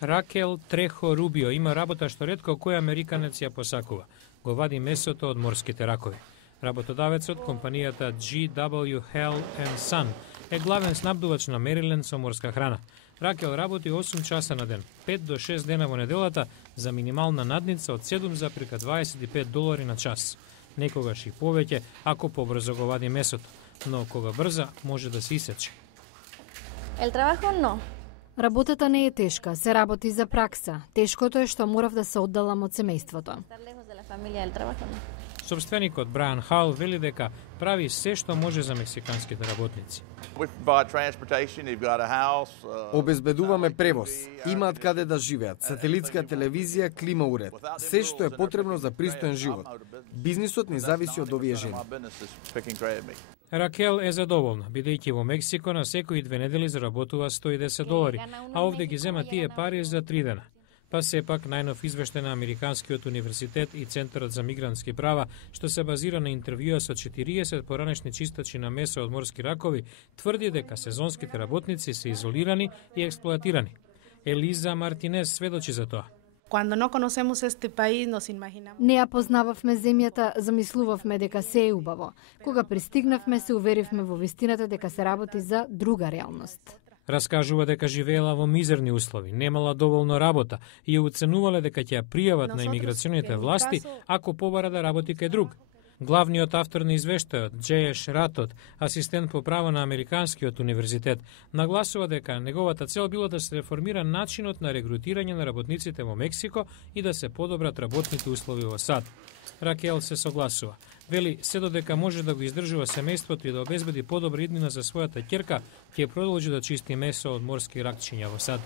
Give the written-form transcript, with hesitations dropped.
Raquel Trejo Rubio има работа што ретко кој американец ја посакува. Го вади месото од морските ракови. Работодавецот, компанијата GW Hell and Sun, е главен снабдувач на Мериленд со морска храна. Ракел работи 8 часа на ден, 5 до 6 дена во неделата за минимална надница од $7,25 на час. Некогаш и повеќе ако побрзо го вади месото, но кога брза може да се исече. El trabajo no. Работата не е тешка, се работи за пракса. Тешкото е што морав да се оддалам од семејството. Собственикот Брайан Хаул вели дека прави се што може за мексиканските работници. Обезбедуваме превоз, имаат каде да живеат, сателитска телевизија, клима уред, се што е потребно за пристоен живот. Бизнисот ни зависи од овие жени. Ракел е задоволна, бидејќи во Мексико на секои 2 недели заработува $110, а овде ги зема тие пари за 3 дена. Па сепак најнов извештај на Американскиот универзитет и Центарот за мигрантски права, што се базира на интервјуа со 40 поранешни чистачи на месо од морски ракови, тврди дека сезонските работници се изолирани и експлоатирани. Елиза Мартинес сведочи за тоа. Не ја познававме земјата, замислувавме дека се е убаво. Кога пристигнавме, се уверивме во вистината дека се работи за друга реалност. Раскажува дека живеела во мизерни услови, немала доволно работа и ја уценувале дека ќе ја пријават на имиграционите власти ако побара да работи кај друг. Главниот автор на извештајот, Джееш Ратот, асистент по право на Американскиот универзитет, нагласува дека неговата цел било да се реформира начинот на регрутирање на работниците во Мексико и да се подобрат работните услови во САД. Ракел се согласува. Вели, се додека може да го издржува семејството и да обезбеди подобра иднина за својата ќерка, ќе продолжи да чисти месо од морски ракчиња во САД.